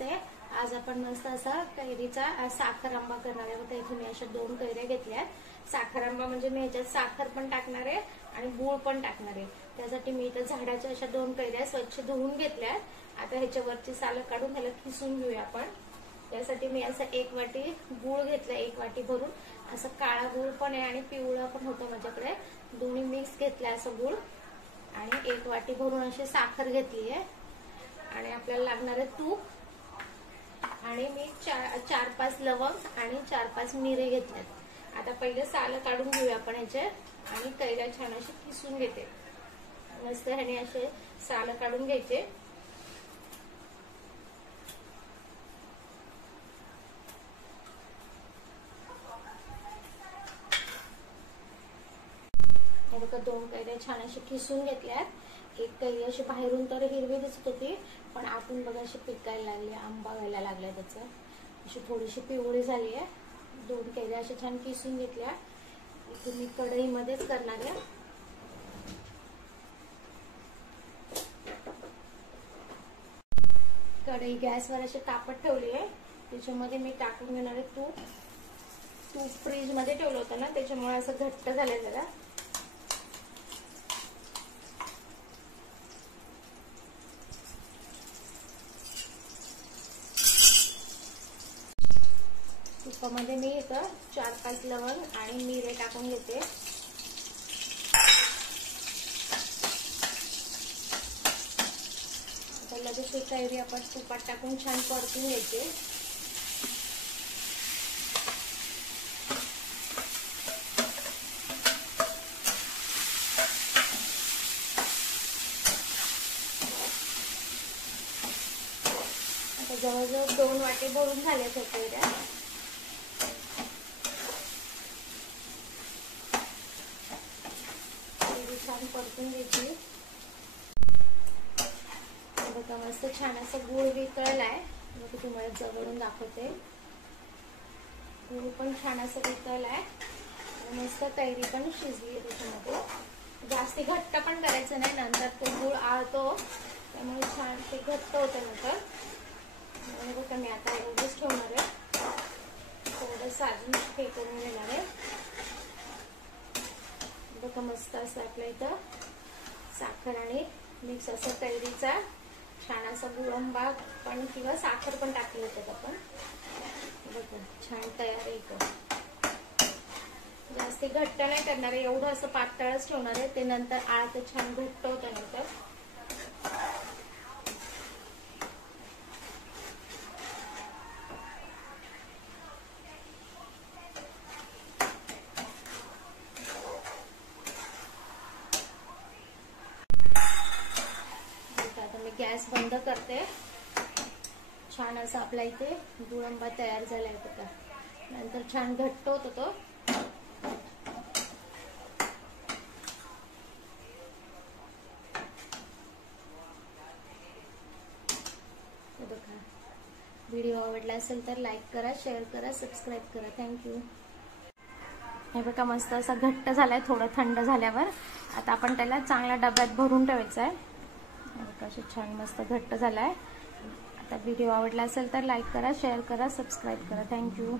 नमस्ते. आज आपण मस्त असा कैरीचा साखर आंबा करणार आहे. तर इथे मी अशा 2 कैऱ्या घेतल्या. साखर आंबा म्हणजे मी ह्याच्यात साखर पण टाकणार आहे आणि गूळ पण टाकणार आहे. त्यासाठी मी इथे झाडाच्या अशा 2 कैऱ्या स्वच्छ धुवून घेतल्या. आता ह्याच्यावरची सालं काढून ह्याला किसून घेऊया आपण. यासाठी मी असं 1 वाटी गूळ घेतला, 1 वाटी भरून. असं काळा गूळ पण आहे आणि पिवळा पण होतो माझ्याकडे. दोन्ही मिक्स घेतला असं गूळ. आणि 1 वाटी भरून अशी साखर घेतली आहे. आणि आपल्याला लागणार आहे तूप. आणि मी 4-5 लवंग आणि 4-5 मिरे घेतल्यात. आता पहिले साल काढून घेऊया आपण ह्याचे. आणि कैऱ्या छान अशी किसून घेते. मस्त ह्याने असे साल काढून घ्यायचे. हे बघा 2 कैऱ्या छान अशी किसून घेतल्यात. 1 कैरी अशी बाहेरून तर हिरवी दिसत होती, पण आतून बघा अशी पिकायला लागली, आंबा व्हायला लागलाय त्याचा. अशी थोडीशी पिवळी झाली आहे. 2 कैऱ्या अशा छान किसून घेतल्या. इथे मी कढईमध्येच करणार आहे. कढई गॅसवर अशी तापत ठेवली आहे. त्याच्यामध्ये मी टाकून घेणार आहे तूप. तूप फ्रीज मध्ये ठेवलं होतं ना, त्याच्यामुळे असं घट्ट झालंय जरा. तुपामध्ये मी इथं 4-5 लवंग आणि मिरे टाकून घेते. आता लगेच ही कैरी आपण तुपात टाकून छान परतून घ्यायचे. आता जवळजवळ 2 वाटी भरून झाल्यात ह्या कैऱ्या. छान परतून घ्यायची. बघा मस्त छान असं गूळ वितळलाय. मी तुम्हाला जवळून दाखवते. गूळ पण छान असं वितळलाय. मस्त कैरी पण शिजली आहे त्याच्यामध्ये. जास्ती घट्ट पण करायचं नाही, नंतर तो गूळ आळतो, त्यामुळे छान ते घट्ट होतं नंतर. बघा मी आता एवढंच ठेवणार आहे. थोडंसं अजून हे करून घेणार आहे. बघा मस्त असं आपल्या इथं साखर आणि मिक्स असं कैरीचा छान असा गुळंबा पण किंवा साखर पण टाकली होतं आपण. बघा छान तयार आहे. इथं जास्ती घट्ट नाही करणार आहे, एवढं असं पातळच ठेवणार आहे. ते नंतर आळतं छान घट्ट होतं नंतर. गॅस बंद करते. छान असं आपल्या इथे गुळंबा तयार झालाय बघा. नंतर छान घट्ट होतो तो. बघा व्हिडिओ आवडला असेल तर लाईक करा, शेअर करा, सबस्क्राईब करा. थँक्यू. हे बघा मस्त असा घट्ट झालाय. थोडं थंड झाल्यावर आता आपण त्याला चांगल्या डब्यात भरून ठेवायचं आहे. कशी छान मस्त घट्ट झालाय. आता व्हिडिओ आवडला असेल तर लाईक करा, शेअर करा, सबस्क्राईब करा. थँक्यू.